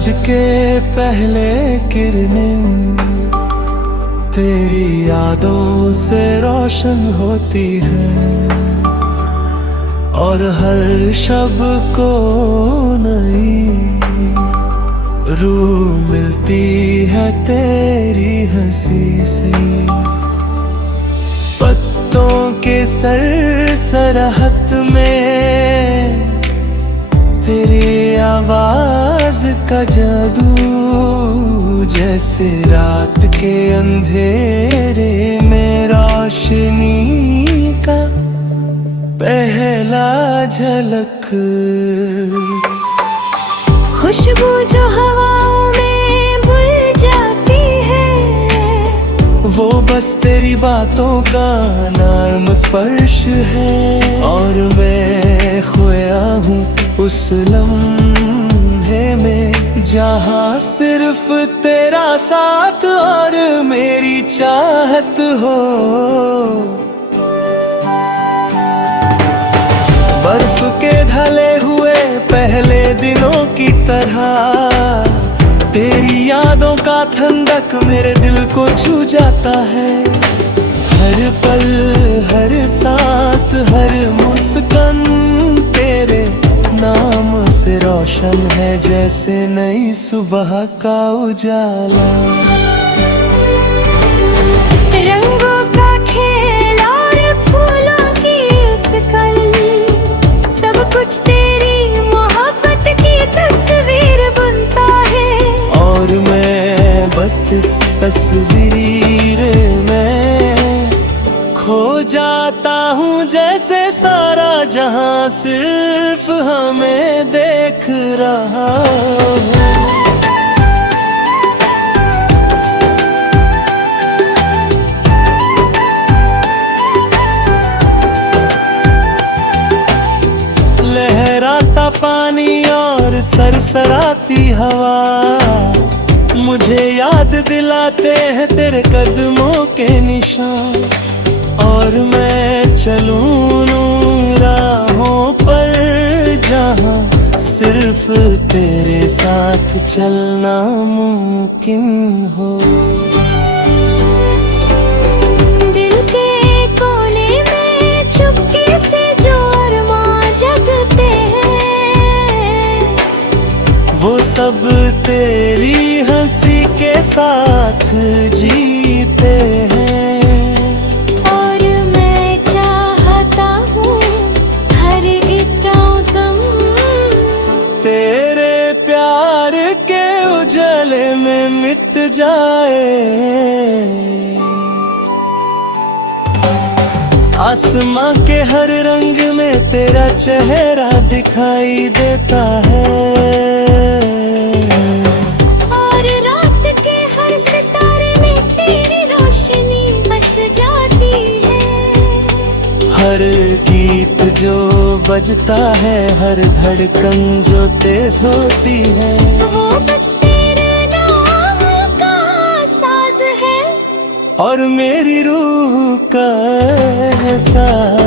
चांद के पहले किरणें तेरी यादों से रोशन होती है, और हर शब को नई रूह मिलती है तेरी हंसी से। पत्तों के सरसराहत में तेरी आवाज का जादू, जैसे रात के अंधेरे में रोशनी का पहला झलक। खुशबू जो हवाओं में बुल जाती है, वो बस तेरी बातों का नर्म स्पर्श है। और मैं खोया हूँ उस लम्हे में जहाँ सिर्फ तेरा साथ और मेरी चाहत हो। बर्फ के ढले हुए पहले दिनों की तरह तेरी यादों का ठंडक मेरे दिल को छू जाता है। हर पल, हर सांस, हर मुस्कान तेरे नाम से रोशन है, जैसे नई सुबह का उजाला। रंगों का खेल और फूलों की उसकल, सब कुछ तेरी मोहब्बत की तस्वीर बनता है। और मैं बस इस तस्वीर में खो जाता हूँ, जैसे सारा जहां सिर्फ हमें देख रहा हो। लहराता पानी और सरसराती हवा मुझे याद दिलाते हैं तेरे कदमों के निशान। और मैं चलूं राहों पर जहाँ सिर्फ तेरे साथ चलना मुमकिन हो। दिल के कोने में चुपके से जो अरमां जगते हैं, वो सब तेरी हंसी के साथ जीते हैं। तेरे प्यार के उजाले में मिट जाए आसमां के हर रंग में तेरा चेहरा दिखाई देता है। और रात के हर सितारे में तेरी रोशनी बस जाती है। हर गीत जो बजता है, हर धड़कन जो तेज होती है, वो बस तेरे नाम का साज है। और मेरी रूह का एहसास।